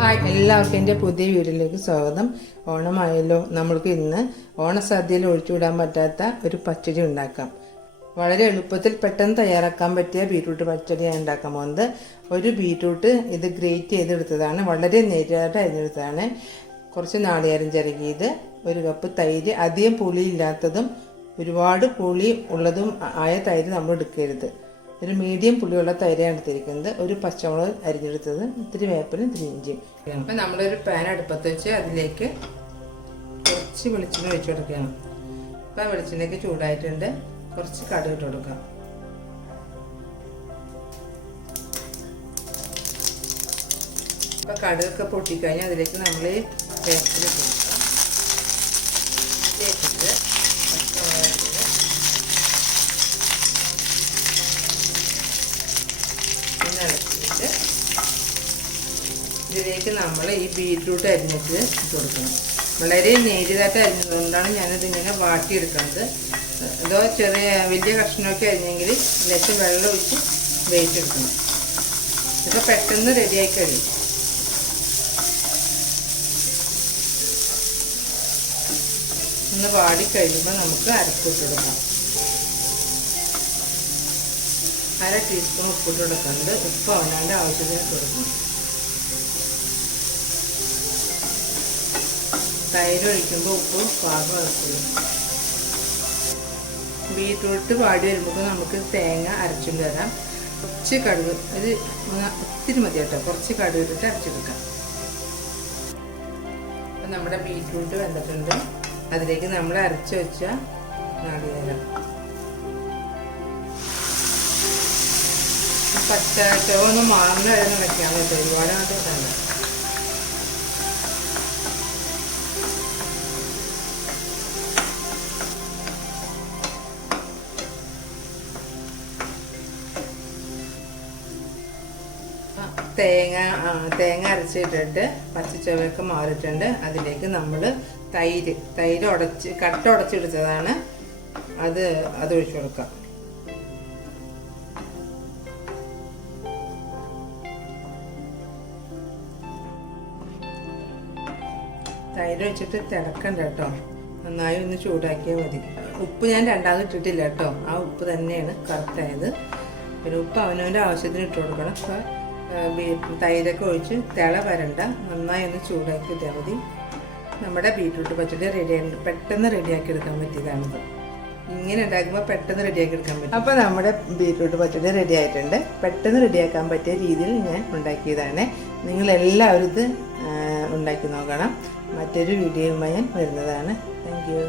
Hi, എല്ലാവർക്കും എൻ്റെ പുതിയ വീഡിയോയിലേക്ക് സ്വാഗതം. ഓണമായല്ലോ. നമ്മൾക്ക് ഇന്ന് ഓണസദ്യയിൽ ഒഴിച്ചുവിടാൻ പറ്റാത്ത ഒരു പച്ചടി ഉണ്ടാക്കാം. വളരെ എളുപ്പത്തിൽ പെട്ടെന്ന് തയ്യാറാക്കാൻ പറ്റിയ ബീറ്റ്റൂട്ട് പച്ചടിയാണ് ഉണ്ടാക്കാൻ പോകുന്നത്. ഒരു ബീറ്റ്റൂട്ട് ഇത് ഗ്രേറ്റ് ചെയ്തെടുത്തതാണ്, വളരെ നേരിയായിട്ട് അരിഞ്ഞെടുത്തതാണ്. കുറച്ച് നാളികേരം ചിരകിയത്, ഒരു കപ്പ് തൈര്, അധികം പുളിയില്ലാത്തതും ഒരുപാട് പുളി ഉള്ളതും ആയ തൈര് നമ്മൾ എടുക്കരുത്. ഒരു മീഡിയം പുളിയുള്ള തൈരാണ് എടുത്തിരിക്കുന്നത്. ഒരു പച്ചമുളക് അരിഞ്ഞെടുത്തത്, ഇത്തിരി വേപ്പിലും ഇത്തിരി ഇഞ്ചിയും. അപ്പം നമ്മളൊരു പാൻ അടുപ്പത്ത് വെച്ച് അതിലേക്ക് കുറച്ച് വെളിച്ചെണ്ണ ഒഴിച്ചു കൊടുക്കണം. അപ്പം വെളിച്ചെണ്ണയ്ക്ക് ചൂടായിട്ടുണ്ട്. കുറച്ച് കടുക് ഇട്ട് കൊടുക്കാം. അപ്പം കടുകൊക്കെ പൊട്ടിക്കഴിഞ്ഞാൽ അതിലേക്ക് നമ്മൾ വേപ്പിലിട്ട് കൊടുക്കാം. തേച്ചിട്ട് ഇളക്കിയിട്ട് ഇതിലേക്ക് നമ്മൾ ഈ ബീറ്റ്റൂട്ട് അരിഞ്ഞിട്ട് ഇട്ട് കൊടുക്കണം. വളരെ നേരിയതായിട്ട് അരിഞ്ഞതുകൊണ്ടാണ് ഞാനിതിങ്ങനെ വാട്ടിയെടുക്കുന്നത്. അതോ വലിയ കഷ്ണമൊക്കെ അരിഞ്ഞെങ്കിൽ ലേശം വെള്ളം ഒഴിച്ച് വേവിച്ചെടുക്കണം. ഇതൊക്കെ പെട്ടെന്ന് റെഡിയായി കഴിയും. ഒന്ന് വാടിക്കഴിയുമ്പോൾ നമുക്ക് അരപ്പിട്ട് കൊടുക്കാം. 1/2 ടീസ്പൂൺ ഉപ്പിട്ട് കൊടുക്കുന്നുണ്ട്. ഉപ്പ് അവനവൻ്റെ ആവശ്യത്തിന് കൊടുക്കണം. തൈര് ഒഴിക്കുമ്പോൾ ഉപ്പ് പാകം ആക്കുള്ളൂ. ബീറ്റ്റൂട്ട് വാടി വരുമ്പോൾ നമുക്ക് തേങ്ങ അരച്ചുകൊണ്ട് തരാം. കുറച്ച് കടുക്, ഒരു ഇത്തിരി മതി കേട്ടോ, കുറച്ച് കടുക് ഇട്ടിട്ട് അരച്ചെടുക്കാം. അപ്പം നമ്മുടെ ബീറ്റ്റൂട്ട് വെന്തിട്ടുണ്ട്. അതിലേക്ക് നമ്മൾ അരച്ച് വെച്ച നാളികേരം, പച്ച ചുവന്ന് മാങ്ങ ആയിരുന്നു വയ്ക്കാൻ പറ്റും. ഒരുപാട് തന്നെ തേങ്ങ അരച്ചിട്ടിട്ട് പച്ചച്ചുവയൊക്കെ മാറിയിട്ടുണ്ട്. അതിലേക്ക് നമ്മൾ തൈര് കട്ട ഉടച്ചെടുത്തതാണ്, അത് ഒഴിച്ചു കൊടുക്കാം. തൈര് വെച്ചിട്ട് തിളക്കണ്ട കേട്ടോ, നന്നായി ഒന്ന് ചൂടാക്കിയാൽ മതി. ഉപ്പ് ഞാൻ രണ്ടാമത് ഇട്ടിട്ടില്ല കേട്ടോ, ആ ഉപ്പ് തന്നെയാണ് കറക്റ്റായത്. പിന്നെ ഉപ്പ് അവനവൻ്റെ ആവശ്യത്തിന് ഇട്ട് കൊടുക്കണം. അപ്പോൾ തൈരൊക്കെ ഒഴിച്ച് തിള വരണ്ട, നന്നായി ഒന്ന് ചൂടാക്കി ഇട്ടാൽ മതി. നമ്മുടെ ബീറ്റ്റൂട്ട് പച്ചടി റെഡിയായിട്ട് പെട്ടെന്ന് റെഡിയാക്കി എടുക്കാൻ പറ്റിയതാണിത്. ഇങ്ങനെ ഉണ്ടാക്കുമ്പോൾ പെട്ടെന്ന് റെഡിയാക്കി എടുക്കാൻ പറ്റും. അപ്പോൾ നമ്മുടെ ബീറ്റ്റൂട്ട് പച്ചടി റെഡി ആയിട്ടുണ്ട്. പെട്ടെന്ന് റെഡിയാക്കാൻ പറ്റിയ രീതിയിൽ ഞാൻ ഉണ്ടാക്കിയതാണ്. നിങ്ങളെല്ലാവരും ഇത് ഉണ്ടാക്കി നോക്കണം. മറ്റൊരു വീഡിയോയുമായി ഞാൻ വരുന്നതാണ്. Thank you.